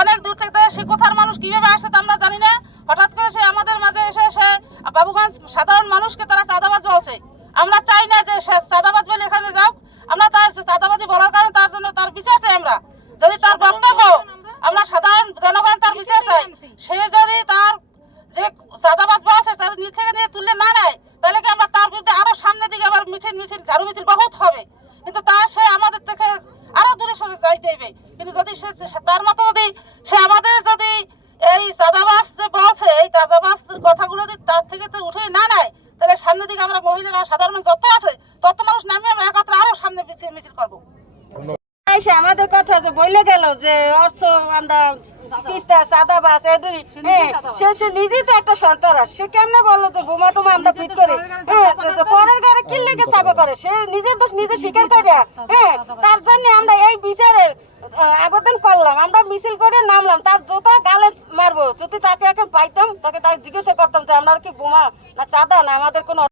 অনেক দূর থেকে সে কোথার মানুষ কিভাবে আসছে তা আমরা জানি না। হঠাৎ করে সে আমাদের মাঝে এসে সে বাবুগঞ্জ সাধারণ মানুষকে তারা চাঁদাবাজ বলছে। আমরা চাই না যে সে চাঁদাবাজ বলে এখানে যাও, আমরা তার চাঁদাবাজি বলার কারণে তার জন্য তার বিচার চাই। আমরা যদি তার বক্তব্য আমরা সাধারণ জনগণ তার বিচার চাই, সে যদি তার যে চাঁদাবাজ বলছে তাদের নিজ থেকে নিয়ে তুলে না নেয় তাহলে কি আমরা তার বিরুদ্ধে আরো সামনের দিকে আবার মিছিল ঝাড়ু মিছিল বহুত হবে। কিন্তু তার সে আমাদের থেকে আরো দূরে সরে যাইতে হবে। কিন্তু যদি সে তার মতো যদি সে আমাদের যদি এই চাঁদাবাজ যে বলছে এই চাঁদাবাজ কথাগুলো যদি তার থেকে তো উঠে না নেয় তাহলে সামনের দিকে আমরা মহিলারা সাধারণ যত আছে তত মানুষ নামিয়ে আমরা একত্রে আরো সামনে মিছিল করবো। আমাদের কথা যে বলে গেল যে অর্থ আমরা চাঁদাবাজ সে নিজেই তো একটা সন্ত্রাস। সে কেমনে বললো যে বোমা টোমা আমরা ফিট করে পরের ঘরে কি লেগে চাপা করে, সে নিজের দোষ নিজে স্বীকার করে। তার জন্য আমরা এই বিচারের আবেদন করলাম, আমরা মিছিল করে নামলাম। তার জোতা গালে মারবো, যদি তাকে এখন পাইতাম তাকে জিজ্ঞাসা করতাম যে আপনার কি বোমা না চাঁদা না আমাদের কোনো